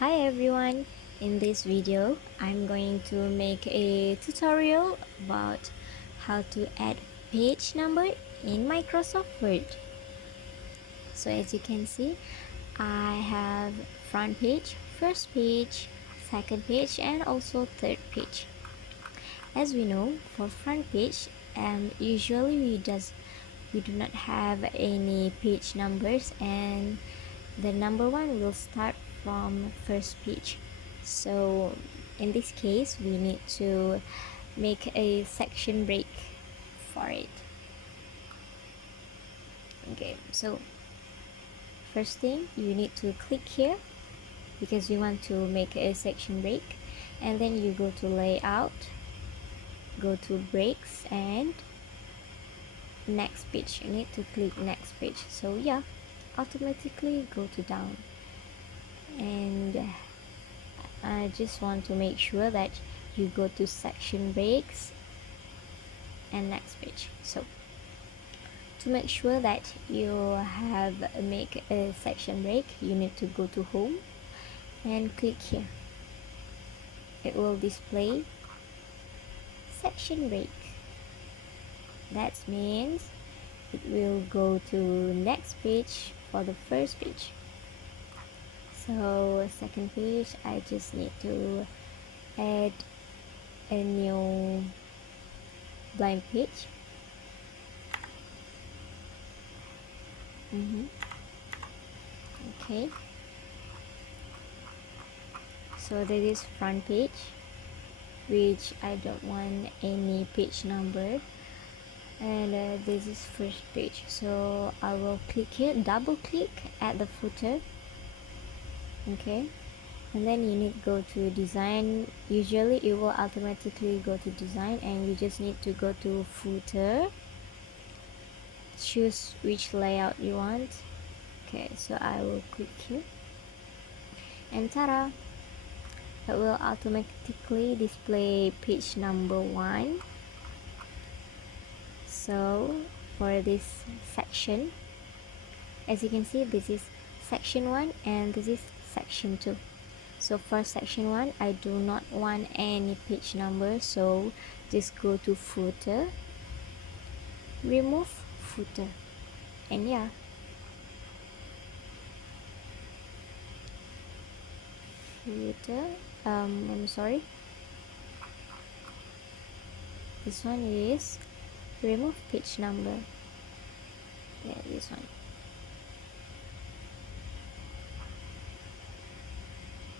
Hi everyone, in this video I'm going to make a tutorial about how to add page number in Microsoft Word. So as you can see, I have front page, first page, second page and also third page. As we know, for front page, usually we do not have any page numbers, and the number one will start from first page. So in this case we need to make a section break for it. Okay, so first thing, you need to click here because we want to make a section break, and then you go to layout, go to breaks and next page. You need to click next page, so yeah, automatically go to down. And I just want to make sure that you go to section breaks and next page. So to make sure that you have make a section break, you need to go to home and click here. It will display section break. That means it will go to next page for the first page. So second page, I just need to add a new blank page. Okay, so this is front page, which I don't want any page number, and this is first page, so I will click here, double click at the footer. Okay, and then you need to go to design. Usually it will automatically go to design, and you just need to go to footer, choose which layout you want. Okay, so I will click here and ta-da, it will automatically display page number 1. So for this section, as you can see, this is section 1 and this is section 2. So for section 1, I do not want any page number, so just go to footer, remove footer, and yeah, footer, I'm sorry, this one is remove page number. Yeah, this one.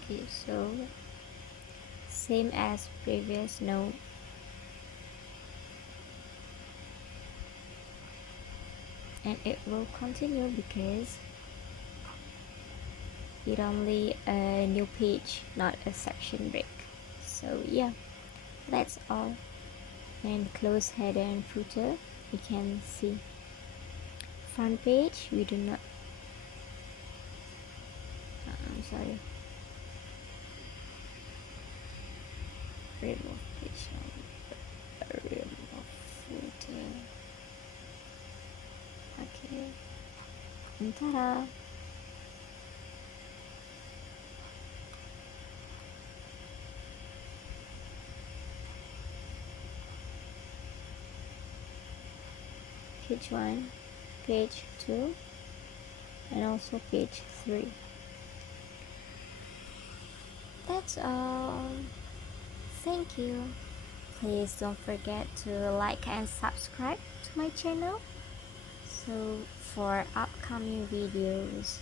Okay, so same as previous, no. And it will continue because it only a new page, not a section break. So yeah, that's all. And close header and footer, you can see. Front page, we do not, I'm sorry, remove page number, remove footer. Okay, and ta-da, page 1, page 2 and also page 3. That's all. Thank you. Please don't forget to like and subscribe to my channel, so for upcoming videos.